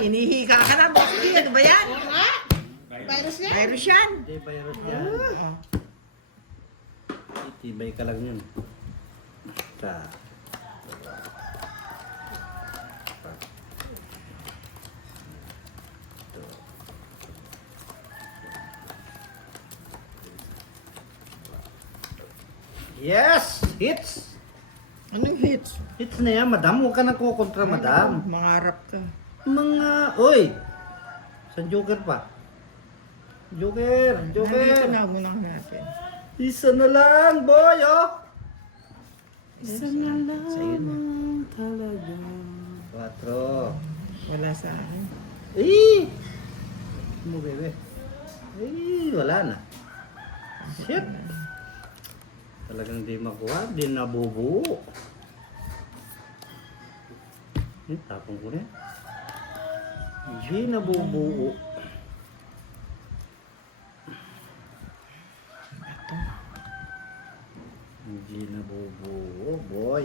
Hinihika ka na, boss. Ano ba yan? Ha? Virus yan? Virus yan. Hindi, virus yan. Itibay ka lang yun. Sa... Yes! Hits! Anong hits? Hits na yan, madam. Huwag ka nang kukontra, madam. Mangarap ka. Mga... Uy! Sa Joker pa. Joker! Nandito Joker! na muna natin. Isa na lang, boy, oh! Isa na lang. Sa'yo na. Talaga. 4. Wala sa akin. Eh! Mo, bebe. Eh, wala na. Shit! Talagang di makuha, di nabubuo. Tapong ko na yan. Di nabubuo. Hindi nabubuo, boy.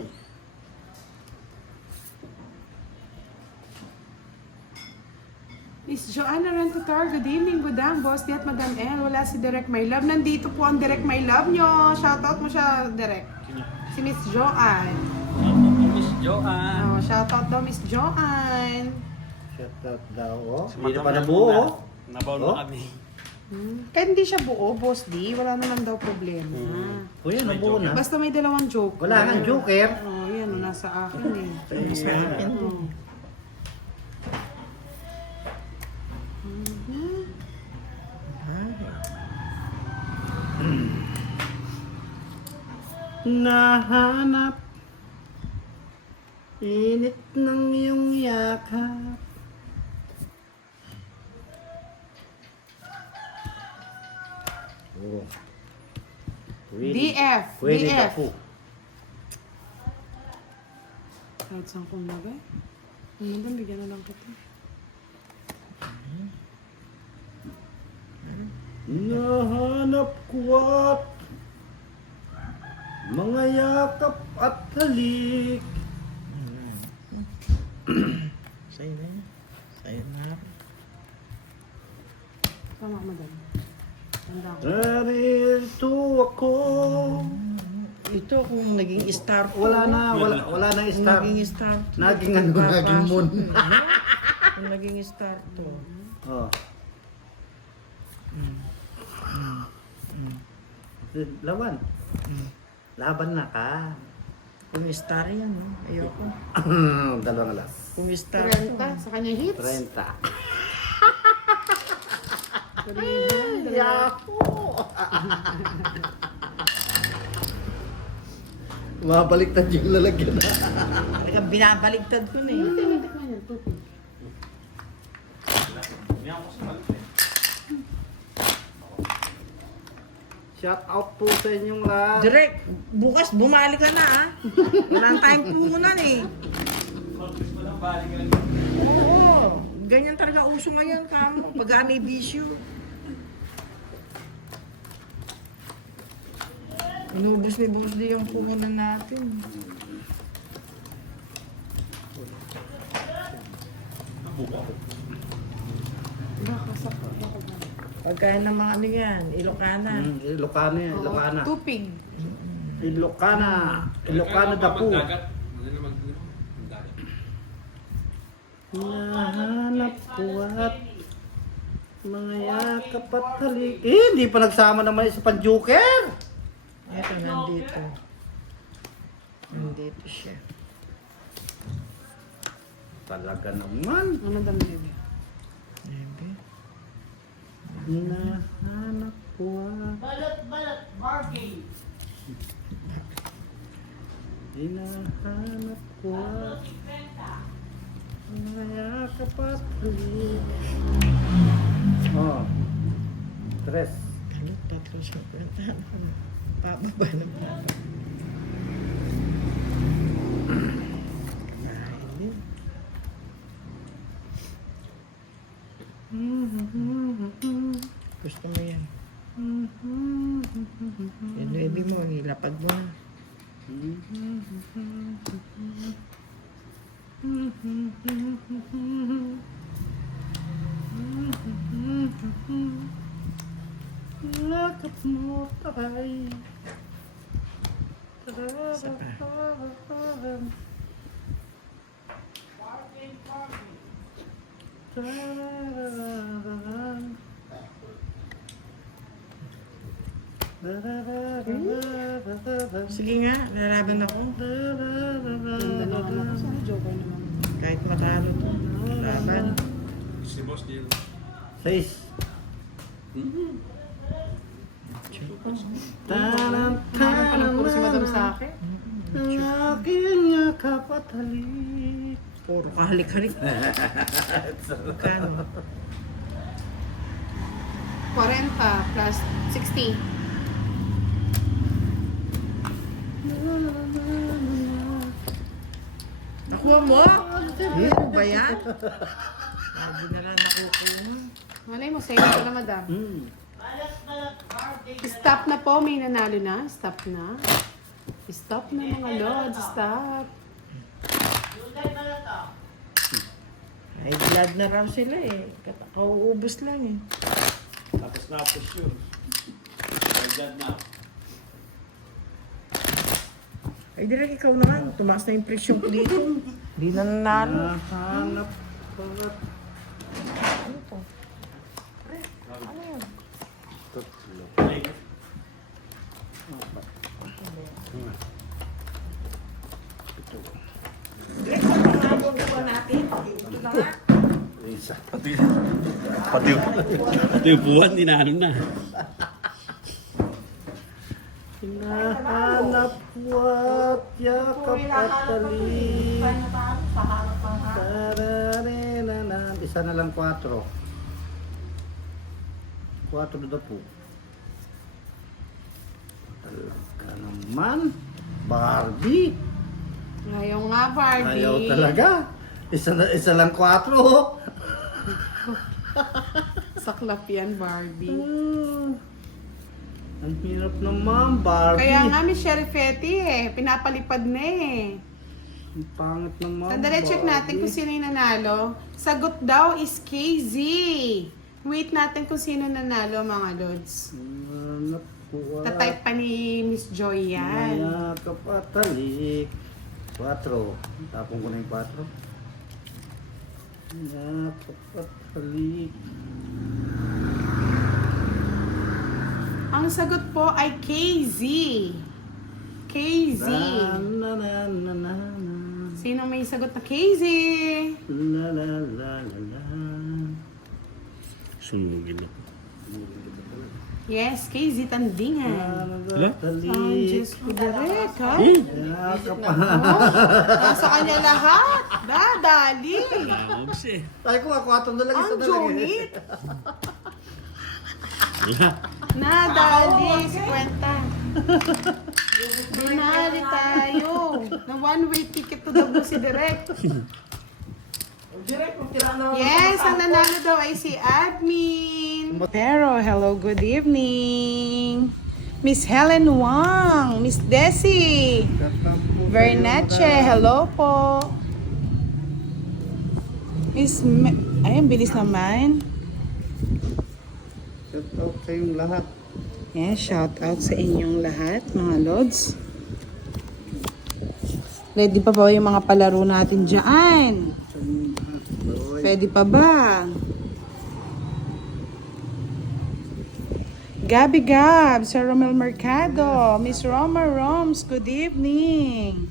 Miss Joanna Rentotar, good evening, Budang, Boss Di at Madam El. Wala si Direk My Love. Nandito po ang Direk My Love nyo. Shoutout mo siya, Direk. Si Miss Joanne. Miss Joanne. Oh, shoutout daw, Miss Joanne. Shoutout daw, oh. Si Hindi na Madam pa Mel nabuo, na. oh. Nabaw Oh? na kami. Kaya hindi siya buo, Boss D. Wala naman daw problema. Kuya, nabuo na. Basta may dalawang joke. Wala nga, Joker. Oh, yan. Nasa akin eh. Sa akin. Oh. Nahanap init ng iyong yakap. Oh. DF. Pwede ka DF. po. Kahit saan kong lagay. Ano ba, bigyan na lang kita. Nahanap ko at mga yakap at halik. Sa'yo na yan. Sa'yo na. Tama, Madam. Tanda ko. Narito ako. Ito kung naging star to. Wala na Kung star. naging star to. Naging ano, naging moon. Kung naging star to. Oh. Laban. Laban na ka. Kung star yan, no? Ayoko. Dalawang lang. Kung star 30 to. sa kanya hits. 30. Yahoo! Mabaliktad yung lalagyan. Talagang binabaligtad ko na eh. Shout out po sa inyong lahat. Direk, bukas bumalik ka na ah. Walang time puhunan eh. Oo. Ganyan talaga uso ngayon kamo. Pag may bisyo. Inubos ni Boss D yung puhunan natin. Pagkain ng mga ano yan, Ilocana. Ilocana yan, Ilocana. Tupig. Ilocana. Ilocana dapo. Nahanap ko at mga yakap at halik. Eh, hindi pa nagsama naman isa pang Joker. Ito, nandito. Nandito siya. Talaga naman. Ano Madam Baby? Ebe. Hinahanap ko at... Balot, Barbie. Hinahanap ko at... mga yakap at halik. Oh. 3. Ano? 350. Ano? Pababa ng pababa. Kamahin yun. Gusto mo yan. Yung baby mo, ilapag mo na. Yakap mo tayo. Sige nga, lalaban ako. Ganda naman ako. Sana joker naman. Kahit matalo to. Laban. Si Boss Deal. 6. Tanang Parang puro si Madam sa akin. ang aking yakap at halik. Puro kahalik-halik. Magkano? 40 plus 60. Nakuha mo? Ano ba yan? Lagi na lang nakukuha. Malay mo, sa'yo ka na, Madam. Stop na po, may nanalo na. Stop na. Stop na mga lods, stop. Ay, blood na raw sila eh. Kauubos lang eh. Tapos yun. Agad na. Ay, direk ikaw naman. Tumaas na yung presyon ko dito. Hindi na nanalo. Nahanap ko at Ano to? Ano yan? Direk, sa pangalong ko natin. Ito na nga. isa. Pati upuan, dinaanon na. Hinahanap ko at yakap at halik. Tararinanan. Isa na lang 4. 4 na po. Talaga naman. Barbie. Ngayon nga, Barbie. Ayaw talaga. Isa lang 4. Saklap yan, Barbie. Ang hirap naman, Barbie. Kaya nga, Miss Sherifetti pinapalipad na eh. Ang pangit naman, Sandali, check natin kung sino yung nanalo. Sagot daw is KZ. Wait natin kung sino nanalo, mga lods. Tatype pa ni Miss Joy yan. Maya kapatalik. 4. Tapong ko na yung 4. Maya kapatalik. Ang sagot po ay KZ. KZ. Na na na na na. Sino may sagot na KZ? La la la la la. Sunugin na. Yes, KZ Tandingan. Ang Kapatalik. Diyos ko, direk, ha? Maya kapatalik. Nasa kanya lahat. Dali. Naubos eh. Ay ko, 4 na lang. Isa Ang na lang. Jonit. Wala. Nadali, si Kwenta. Dinali tayo. Na one-way ticket to the si Direk. Direk, kung tira na. Yes, ang nanalo daw ay si Admin. Pero, hello, good evening. Miss Helen Wang, Miss Desi, Vernache, hello po. Ay, ang bilis naman. Shout out sa yung lahat. Yes, shout out sa inyong lahat, mga lods. Ready pa ba yung mga palaro natin dyan? Pwede pa ba? Gabi Gab, Sir Romel Mercado, Miss Roma Roms, good evening.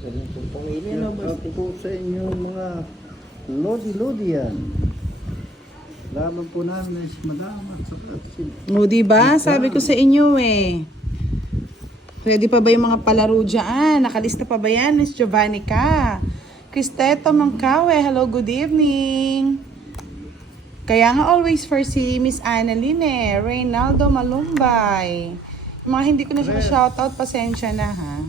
Shout out po sa inyong mga lodi-lodi yan. Laban po namin na si Madam at saka si... O, diba? Sabi ko sa inyo eh. Ready pa ba yung mga palaro dyan? Nakalista pa ba yan, Miss Giovannica? Cristeto Mangkawe, hello, good evening. Kaya nga always for si Miss Annalyn Reynaldo Malumbay. Yung mga hindi ko na siya shoutout, pasensya na ha.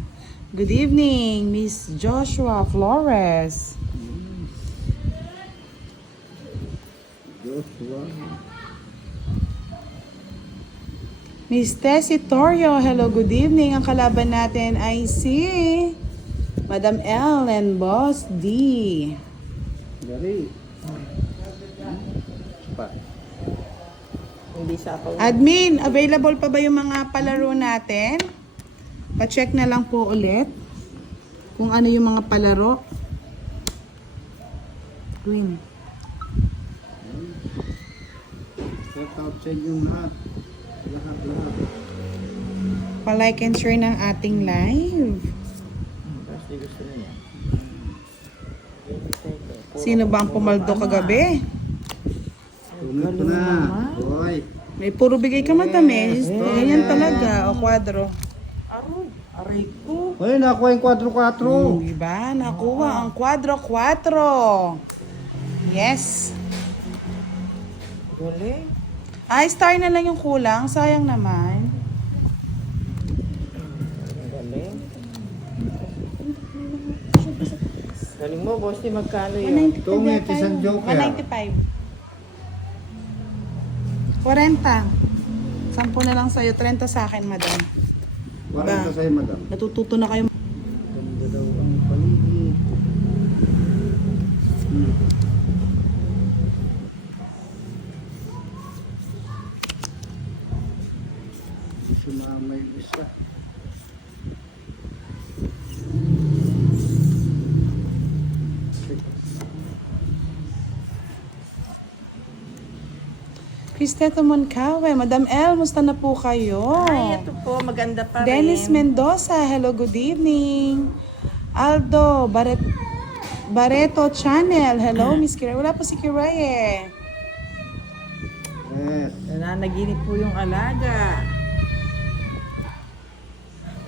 Good evening, Miss Joshua Flores. Joshua. Miss Tessie Torio, hello, good evening. Ang kalaban natin ay si Madam L and Boss D. Dali. Pa. Hindi siya ako. Admin, available pa ba yung mga palaro natin? Pa-check na lang po ulit kung ano yung mga palaro. Green. Shout out sa inyong lahat. Lahat. Pa-like and share ng ating live. Kasi gusto niya. Sino ba ang pumaldo kagabi? Tumit ko na. Hoy. May puro bigay ka matamis. Ganyan talaga. O kwadro. Aray ko. Hoy, nakuha yung 4-4. Diba? Nakuha ang kwadro 4. Yes. Galing. Ay, star na lang yung kulang. Sayang naman. Galing. Galing mo, boss. Di magkano yun? 195 Tumit, yata isang yun. joker. 195. 40. 10 na lang sa'yo. 30 sa akin, madam. Parang ka sa'yo, madam. Natututo na kayo. Ganda daw ang paligid. Hindi sumama yung isa. Cristeto Moncawe, Madam L, musta na po kayo? Ay, ito po. Maganda pa rin. Dennis Mendoza, hello, good evening. Aldo Barreto Channel, hello, Miss Kiray. Wala po si Kiray eh. Yes. Nananaginip po yung alaga.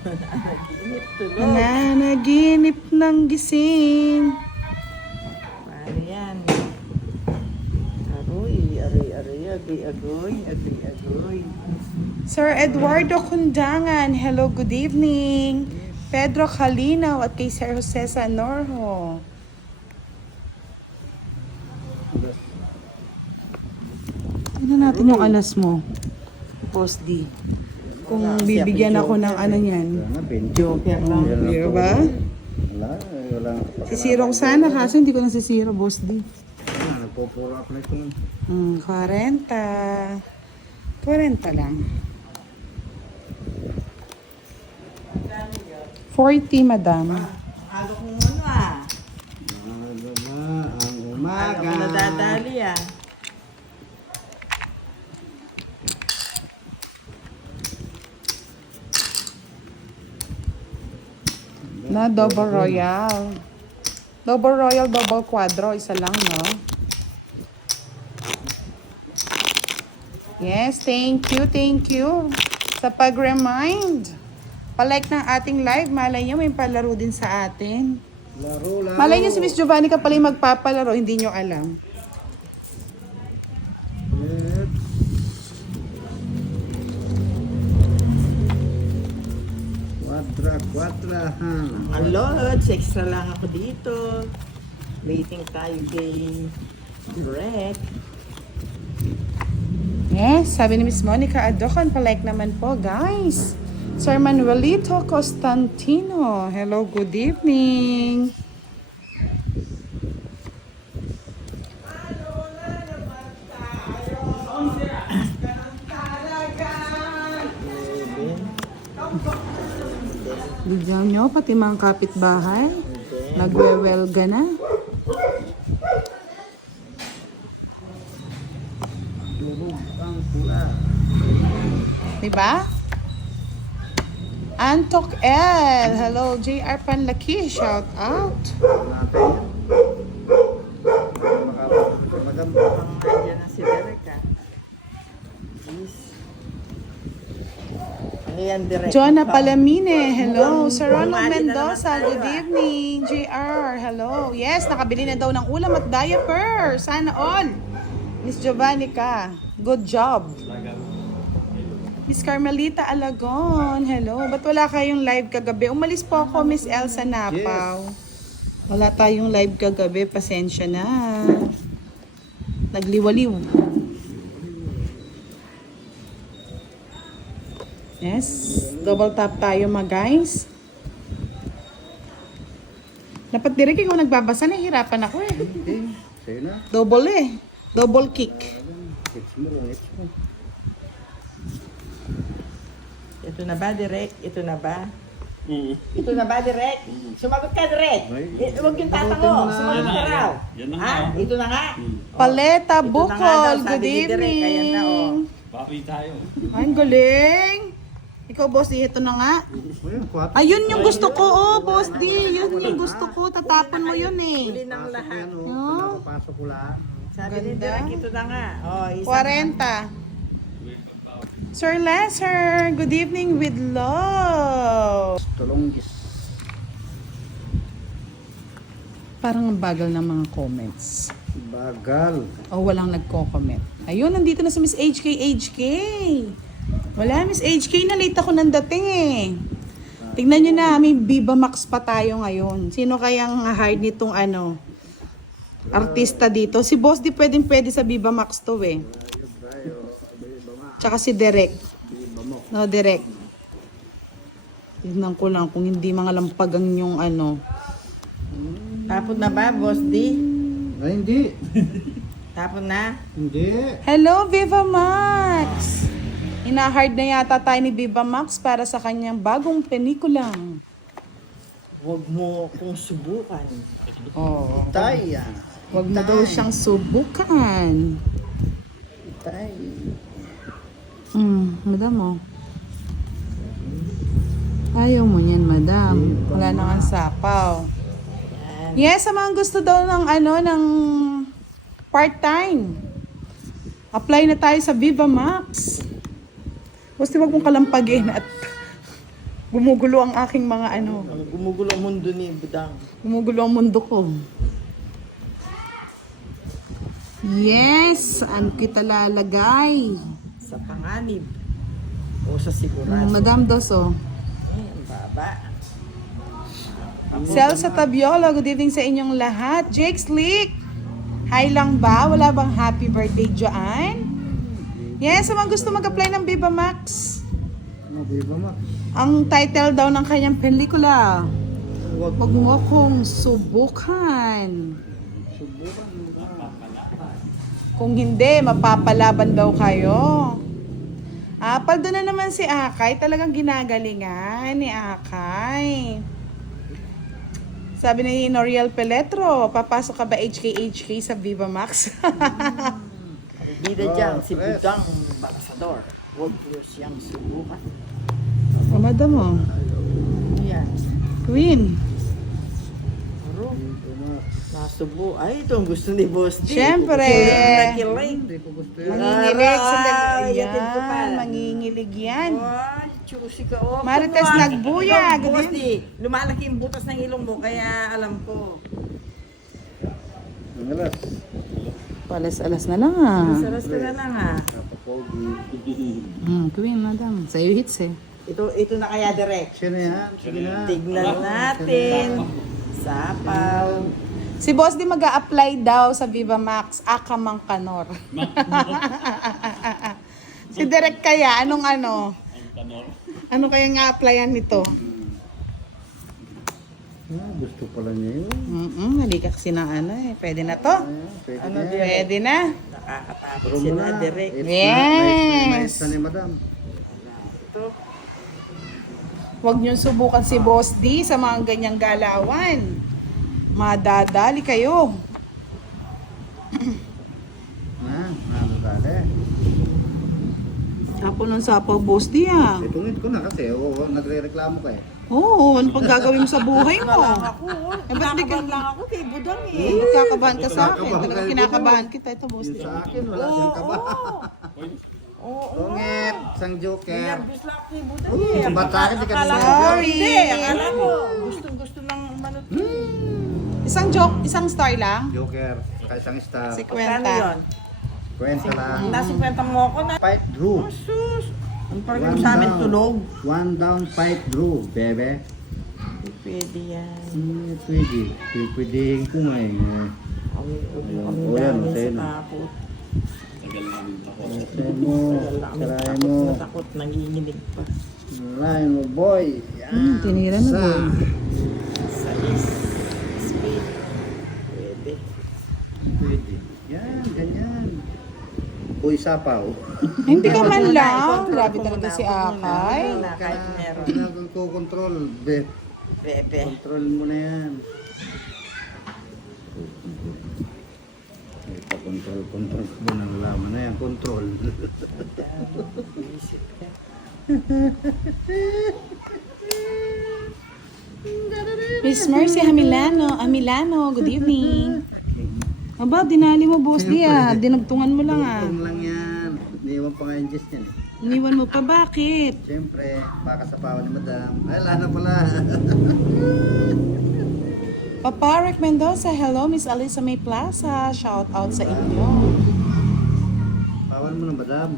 Nananaginip tulog. Nananaginip ng gising. Paano yan? Agoy. Sir Eduardo Kundangan, hello, good evening. Pedro Calinaw at kay Sir Jose Sanorho. Ano natin yung alas mo? Post D. Kung bibigyan ako ng ano yan. Wala na, Joker lang. Di ba? Wala. Sisiro ko sana kaso hindi ko nasisiro, Boss D. Nagpupuro ako na ito. 40. 40 lang. 40, madam. Halo kong ano ah. Ano na ang Halo umaga. ko nadadali ah. Na double royal. Double royal, double quadro. Isa lang, no? Yes, thank you. Sa pag-remind. Pa-like ng ating live. Malay nyo, may palaro din sa atin. Laro. Malay nyo si Miss Giovanni ka pala yung magpapalaro. Hindi nyo alam. Yes. Quadra. Mga lods, extra lang ako dito. Waiting tayo kay Direk. Yes, sabi ni Miss Monica Adocan, pa-like naman po, guys. Sir Manuelito Constantino, hello, good evening. Bigyan nyo, pati mga kapitbahay. Nagwewelga na. Durog ang pula. Diba? Antok L. Hello, JR Panlaki. Shout out. Natin yan. Maganda. Nandiyan na si Direk ah. Please. Ano yan, Direk? Jonah Palamine. Hello. Sir Ronald Bumati na Mendoza. naman tayo, Good evening. JR. Hello. Yes, nakabili na daw ng ulam at diaper. Sana all. Miss Giovanni ka. Good job. Miss Carmelita Alagon. Hello. Ba't wala kayong live kagabi? Umalis po ako, Miss Elsa Napaw. Wala tayong live kagabi. Pasensya na. Nagliwaliw. Yes. Double tap tayo mga guys. Dapat direct ikaw nagbabasa, nahihirapan ako eh. Hindi. Sa'yo na. Double eh. Double kick. Hits mo lang, hits mo. Ito na ba, Direk? Ito na ba? Mm. Ito na ba, Direk? Sumagot ka, Direk. Ay. Huwag yung tatango. Sumagot ka raw. Yan na Ha? nga. Ito na nga. Paleta Ito na nga daw, Bukol, good sabi ni Direk. Ayan na, oh. evening. Papi tayo. Ay, ang galing. Ikaw, Boss D, ito na nga. Ayun, 4. Ayun yung gusto ko, oh, Boss D. Yun yung gusto ko. Tatapon mo yun eh. Huli ng lahat. Pinapapasok ko lahat. Sabi ni Ganda. Direk, ito na nga. Oh, isa 40. Sir Lesser, good evening with love. Tulonggis. Parang ang bagal ng mga comments. Bagal. O walang nagko-comment. Ayun, nandito na si Miss HK. Wala, Miss HK, na late ako nang dating eh. Tignan nyo na, may Viva Max pa tayo ngayon. Sino kayang hard nitong artista dito? Si Boss di pwede sa Viva Max to eh. Tsaka si Derek. No, Derek. Tignan ko lang kung hindi mga lampagang yung Tapon na ba, Boss D? Ay, hindi. Tapon na? Hindi. Hello, Viva Max! Ina-hard na yata tayo ni Viva Max para sa kanyang bagong pelikulang. Huwag mo kung subukan. Oh. Itay. Huwag mo daw siyang subukan. Itay. Madam oh. Ayaw mo yan, madam. Wala na nga sapaw. Yes, sa mga gusto daw ng ng part-time. Apply na tayo sa Viva Max. Basta wag mong kalampagin at gumugulo ang aking mga Ang gumugulo ang mundo ni Budang. gumugulo ang mundo ko. Yes, saan kita lalagay? Sa panganib. O sa sigurado. Madam Doso. Ay, ang baba. Sel sa Tabiolo, good evening sa inyong lahat. Jake Slick, hi lang ba? Wala bang happy birthday dyan? Yes, sa mga gusto mag-apply ng Viva Max. Ano, Viva Max? Ang title daw ng kanyang pelikula, Huwag Huwag mo akong subukan. subukan. Kung hindi, mapapalaban daw kayo. Paldo na naman si Akay. Talagang ginagalingan ni Akay. Sabi ni Noriel Peletro, papasok ka ba HK sa Viva Max? Bida dyan, si Tres. Budang Baksador. Huwag mo siyang subukan. O, madam mo. Yan. Queen. Pero, nasubo. Ay, ito ang gusto ni Boss D. Siyempre. Nakilig. Hindi ko gusto yun. Mangingilig. Aray, yatin ko pa. Mangingilig yan. Ay, chusi ka. Oh, Marites kumuha. Nagbuyag. Ikaw, Boss D, lumalaki yung butas ng ilong mo, kaya alam ko. Ang alas. Alas-alas na lang ah. Saras ka na lang ha. Napapogi. Queen, madam. Sa'yo hits eh. Ito na kaya direct. Sige na yan. Sige na. Tignan natin. Sapaw. Si Boss di mag-a-apply daw sa Viva Max, Akamang Kanor. Si Derek kaya, anong Ang tanor. ano kaya nga applyan nito? Gusto pala niya yun. Mali ka kasi ng pwede na to. Pwede Ano na yan. Pwede na. Nakakatakot Pero sila muna. direct. Yes. Yes. Ni madam. Ito. Huwag niyong subukan si Boss D sa mga ganyang galawan. Madadali kayo. Ano dali? Sapo ng sapo, Boss D ah. Itungit ko na kasi. Oo, nagre-reklamo ka eh. Oo, ano pang gagawin mo sa buhay mo? Ako, Eh, ba't di ka- kinakabahan lang ako kay Budang eh. Kakabahan ka sa akin. Kinakabahan Talagang kayo. kinakabahan kita. Ito, Boss D. Yung sa akin, wala siyang kaba. Oo. Tungit, isang joker. Nervous lang ako kay Budang eh. Ba't sa akin di ka Akala ko- Sorry. Hindi, akala ko. Gustong-gusto ng manot. Isang joke, isang star lang. Joker, saka isang star. Si Magkano Kwenta. yun? Kwenta lang. Nasa kwenta mo ako na. Fight Drew. Sus! Ang parang sa amin tulog. One down, fight Drew, bebe. Pwede yan. Pwede. Pwedeng kumain. Kami Oo, yan, dami masaya sa na. takot. Tagal namin ako. Sarayin mo. Sarayin mo. Takot na takot, nanginginig pa. Sarayin mo, boy. Yan. Tinira na Sa. boy. Sais. Pwede. Yan, ganyan. Uy, sapaw. Hindi ka man Muna, lang. i-control Grabe ko talaga muna, si huwag muna. Akay. Wala, kahit meron. Nagko-control. Be, Bebe. control mo na yan. Control mo ng laman na yan. Control. Miss Mercy Amilano, good evening. Aba, dinali mo, boss di ah. Dinagtungan mo lang ah. Control lang yan. Iniwan pa nga yung gist yan. Iniwan mo pa, bakit? Siyempre, baka sa pawa ni madam. Ay, wala na pala. Papa Rick Mendoza, hello Miss Alisa May Plaza. Shout out sa inyo. Bawal mo na madam.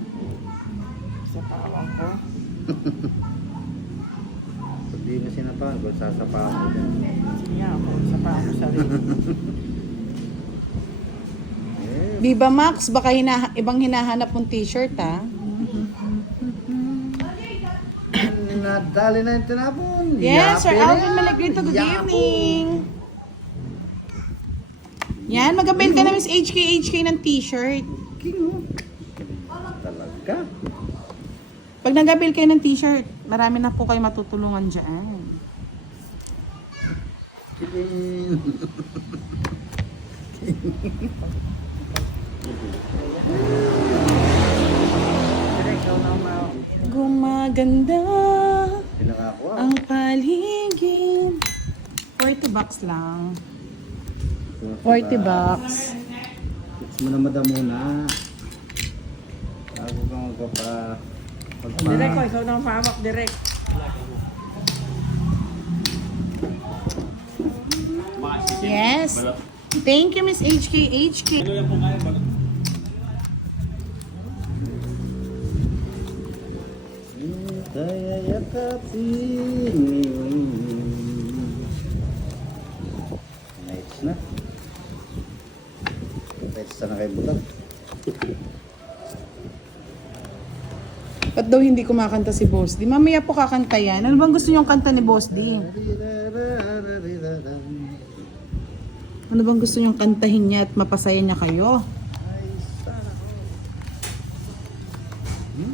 Sa pawang ko. Pag di mo sinapawan ko, sasapawan ko dyan. Sige nga ako, sa pawang ko sarili. Viva Max, baka ibang hinahanap mong t-shirt ah. Nadali na yung tinapon. Yes, Sir Yape na Alvin yan. Malagrito, good Yapo. evening. Yan, mag-avail ka na Miss HK ng t-shirt. King, oh. Talaga. Pag nag-avail kayo ng t-shirt, marami na po kayo matutulungan dyan. King. Direk, ikaw na Gumaganda Pinangako ah. ang paligid. 40 bucks lang. 40 bucks. Fix mo na madam muna. Bago ka magpapa... Direk ko, ikaw na pawak, direk. Yes. Balot. Thank you, Miss HK. Ano yan po kaya balot? Kaya yakapin ngayon. Nice na. Nice na kayo bulag. Ba't daw hindi kumakanta si Boss D? Mamaya po kakanta yan. Ano bang gusto niyong kanta ni Boss D? Ano bang gusto niyong kantahin niya at mapasaya niya kayo?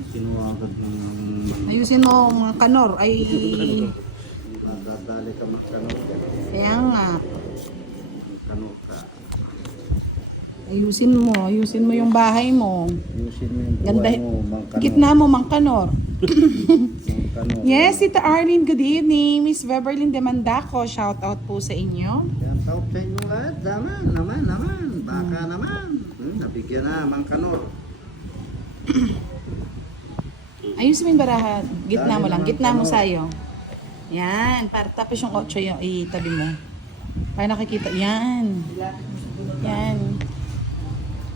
Sinuwagad ng Ayusin mo mga kanor. Ay, nadadali ka magkanok ka. kaya nga. Kanok ka. Ayusin mo yung bahay mo. Ayusin mo yung Ganda, buhay mo, mangkanok. gitna mo, mang kanor. Mangkanok. Yes, Tita Arlene, good evening. Miss Beverly Demandaco, shout out po sa inyo. Yan, tawag sa inyong lahat. Naman. Baka naman. Nabigyan na, mangkanok. Ayusin mo yung baraha. Gitna mo lang. Gitna mo sa'yo. Yan. Para tapos yung 8 yung itabi mo. Para nakikita. Yan. Yan.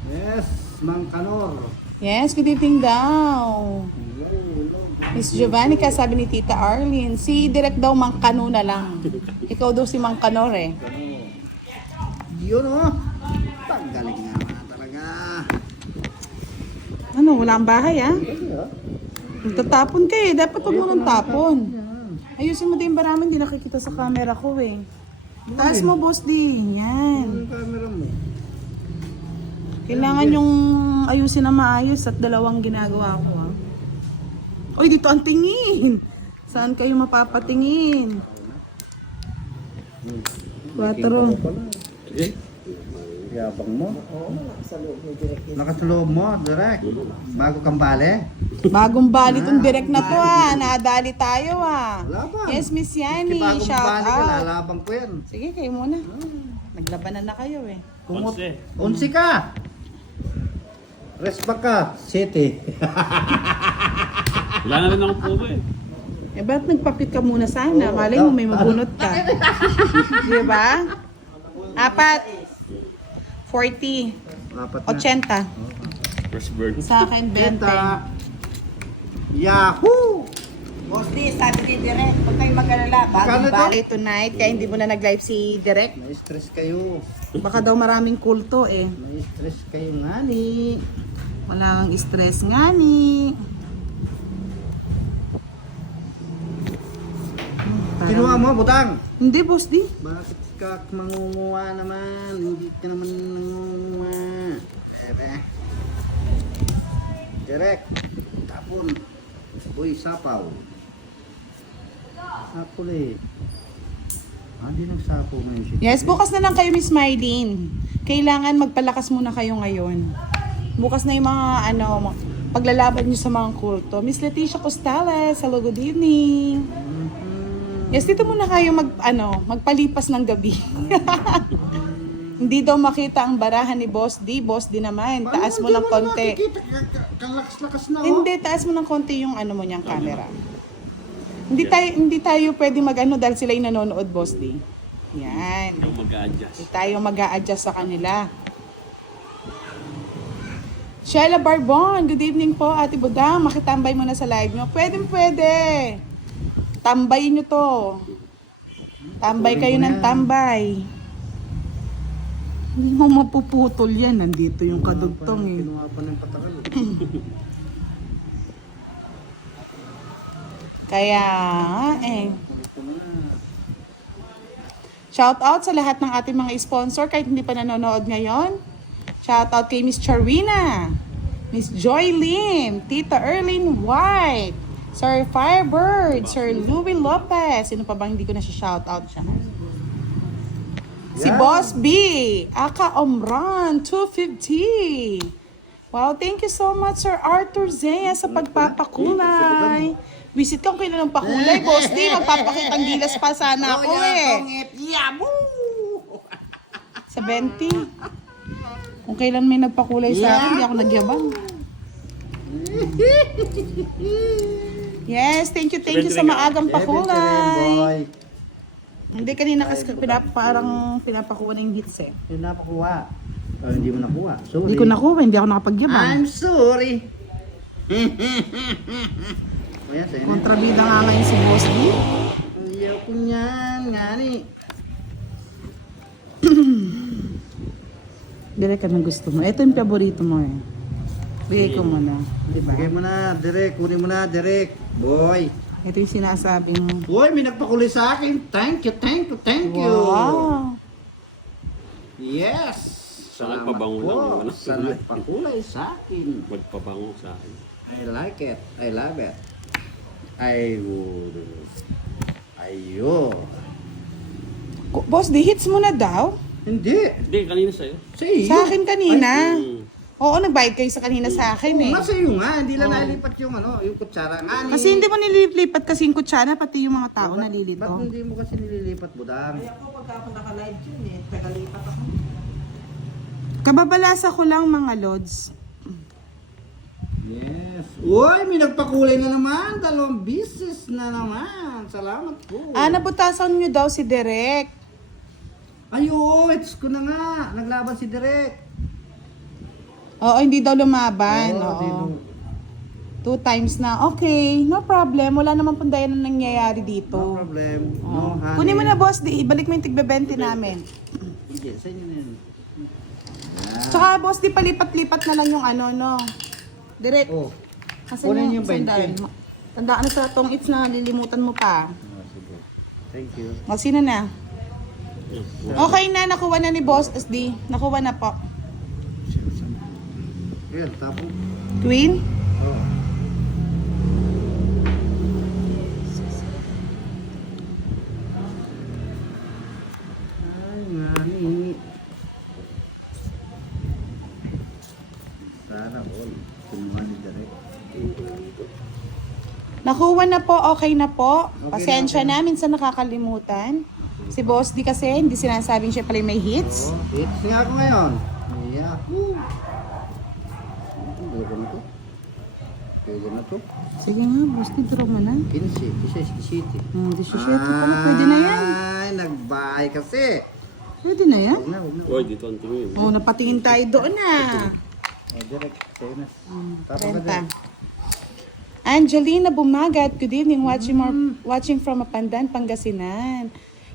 Yes, mangkanor. Yes, good evening daw. Miss Giovanni, sabi ni Tita Arlene, si Direk daw Mangkano na lang. Ikaw daw si Mangkanor eh. Yun oh. Pagaling nga talaga. Ano, wala ang bahay ah. Tatapon ka eh. Dapat huwag mo nang tapon. Ayusin mo din yung baraman, hindi nakikita sa camera ko eh. Taas mo, Boss D. Yan. Yung camera mo. Kailangan yung ayusin na maayos at dalawang ginagawa ko ah. Oy, dito ang tingin. Saan kayo mapapatingin? 4. Sige. Yabang mo. Oo, nakasaloob ni direk. Nakasuloob mo, direct. Bago kang bale. Bagong bali tong direct na to ah. Nadali tayo ah. Laban. Yes, Miss Yani. Bagong Shout bale ka, out. lalabang ko yan. Sige, kayo muna. Naglabanan na kayo eh. Kumot. Onse. Unsi ka. Respa ka. City. Wala na rin akong puso eh. Eh, ba't nagpapit ka muna sana? Malay mo may mabunot ka. Di ba? 4. 40. Apat na. 80. First bird. Sa akin, 20. Benta. Yahoo! Boss D, sabi ni direk, huwag kayong mag-alala. Magkano Bagong to? balik. Tonight, kaya hindi mo na nag-live si Direk. May stress kayo. Baka daw maraming kulto eh. May stress kayo nga ni. Wala kang stress nga ni. Kinuha mo, butang. Hindi, Boss D. Bakit ka mangunguha naman? Hindi ka naman Direk. Tapon. Boy, sapaw. Sapuli. Hindi nagsapaw ngayon siya. Yes, bukas na lang kayo, Miss Mylene. Kailangan magpalakas muna kayo ngayon. Bukas na yung mga paglalaban nyo sa mga kulto. Miss Leticia Costales, hello, good evening. Yes, dito muna kayo magpalipas ng gabi. Hindi daw makita ang barahan ni Boss D. Boss D naman, taas mo ng konti. Kalakas-lakas na, oh. Hindi, taas mo ng konti yung mo niyang camera. Hindi tayo pwede dahil sila yung nanonood, Boss D. Yan. Yung mag-a-adjust. Hindi tayo mag-a-adjust sa kanila. Sheila Barbon, good evening po, Ate Budang. Makitambay mo na sa live nyo. Pwede. Tambayin nyo to. Tambay kayo ng tambay. Hindi mo mapuputol yan. Nandito yung kadugtong eh. Kinuha pa ng patakal. Kaya, shout out sa lahat ng ating mga sponsor kahit hindi pa nanonood ngayon. Shout out kay Miss Charwina, Miss Joy Lim, Tita Erlyn White, Sir Firebird, Sir Louie Lopez. Sino pa bang hindi ko na siya shout out siya? Si Yeah. Boss B, Aka Omran, 250. Wow, thank you so much, Sir Arthur Zea, sa pagpapakulay. Visit ka kung kailan ng pakulay, Boss D. Magpapakitang gilas pa sana ako eh. Sa 20. Kung kailan may nagpakulay sa akin, hindi ako nagyabang. Yes, thank you sa maagang pakulay. Hindi kanina kasi parang pinapakuha na yung hits eh. Yung napakuha. Hindi mo nakuha. Sorry. Hindi ko nakuha, hindi ako nakapagyabang. I'm sorry. Kuya, sa'yo na. Kontrabida nga ngayon si Boss D. Ayaw ko niyan, ngani. Direk, anong gusto mo? Ito yung paborito mo eh. Bigay ko muna. Diba? Bigay mo na, Direk. Kunin mo na, Direk. Boy. Ito yung sinasabing, Boy, may nagpakulay sa akin. Thank you. wow. Yes. Sa nagpabango lang yung ano. Sa nagpakulay sa akin. Magpabango sa akin. I like it. I love it. I would. Ayo. Boss D, hits mo na daw? Hindi. Hindi, kanina sa'yo. Sa iyo. Sa akin kanina. Hmm. Oo, nagbayad kayo sa kanina sa akin eh. Nasa iyo nga. Hindi lang nalipat yung yung kutsara. Ngani. Kasi hindi mo nililipat kasi yung kutsara, pati yung mga tao Ba't nalilito. hindi mo kasi nililipat, Budang? Ako pagka ako naka-live yun eh, tagalipat ako. Kababalasa ko lang mga lods. Yes. Uy, may nagpakulay na naman. 2 bisis na naman. Salamat po. Nabutasan nyo daw si Derek. Ayo, it's ko na nga. Naglaban si Direk. Oo, hindi daw lumaban. Oo, Oo. 2 times na. Okay, no problem. Wala naman pong dahil na nangyayari No dito. problem. No, honey. Kunin mo na, boss. Ibalik mo yung tigbe-20 namin. Hindi, sa inyo na yun. Tsaka, boss, di palipat-lipat na lang yung no? Direct. Oh. Kasi Kunin yung 20. Tandaan na sa tong it's na lilimutan mo pa. Sige. Thank you. O, sino na? Okay na, nakuha na ni Boss SD. Nakuha na po. Ayan, tapos. Queen? Oh. Ay, ngani. Sana all. Kinuha ni Direk. Nakuha na po, okay na po. Okay Pasensya na, na, minsan nakakalimutan. Si Boss D kasi, hindi sinasabing siya pala may hits. Oh, hits nga ako ngayon. Yahoo! Pwede na to. Pwede na to. Sige nga, Boss D, draw mo na. 15, 17. 17 pala, pwede na yan. Ay, nagbahay kasi. Pwede na yan. Huwag na. Uy, dito ang tingin. Oh, napatingin tayo doon na. Direct, sa'yo na. Tapos ka Renta. din. Angelina Bumagat, good evening. Watching from Mapandan, Pangasinan.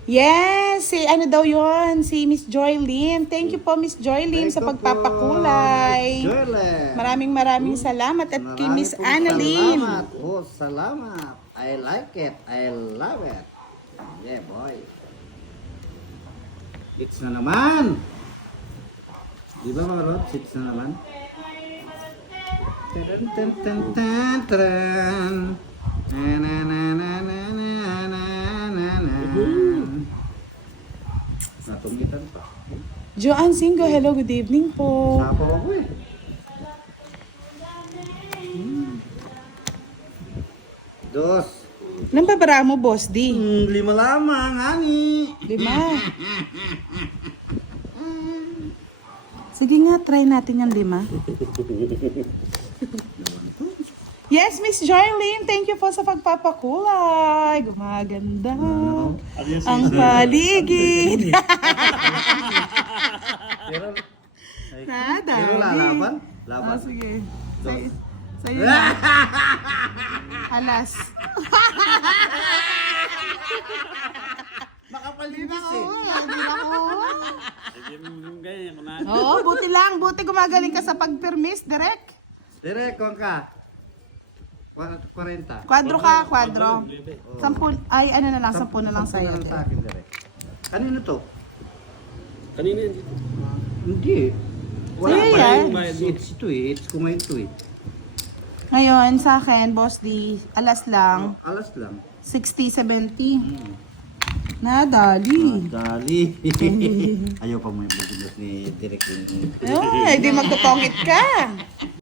Yes, si daw yon, si Miss Joy Lim. Thank you po, Miss Joy Lim, sa Thank you po, pagpapakulay. Joylen. Maraming salamat at kay Miss Annalyn. Salamat. Oh, salamat. I like it. I love it. Yeah, boy. It's na naman. Di ba mga Rods? It's na naman. Taran, tan, tan, tan, taran. Na, na, na, na, na, na, na, na, na. Natungitan pa. Joanne Singo, hello, good evening po. Sapaw ako eh. Dos. Ilan ba bara mo, Boss D? 5 lamang, ani. 5. Sige nga, try natin yung 5. Yes, Miss Jarlene, thank you po sa pagpapakulay. Gumaganda ang paligid. Nada. Pero lalaban? Laban. Oh, sige. Sa'yo na. Alas. Makapalinis eh. Ganyan ko na. Oo, buti lang. Buti gumagaling ka sa pag-permis, direct. Direk, kung ka. 40. Kwadro ka, kwadro. 10, ay ano na lang, 10 na lang sa'yo. Sampu na lang sa akin, Direk. Kanino to? Kanina yun. Hindi. Sa'yo yan. It's ito eh. It's ko ngayon to eh. Ngayon, sa akin, Boss D, alas lang, Alas lang. 60, 70. Nadali. Dali. Ayaw pa mo yung business ni Direk. Ay, di magtutongit ka.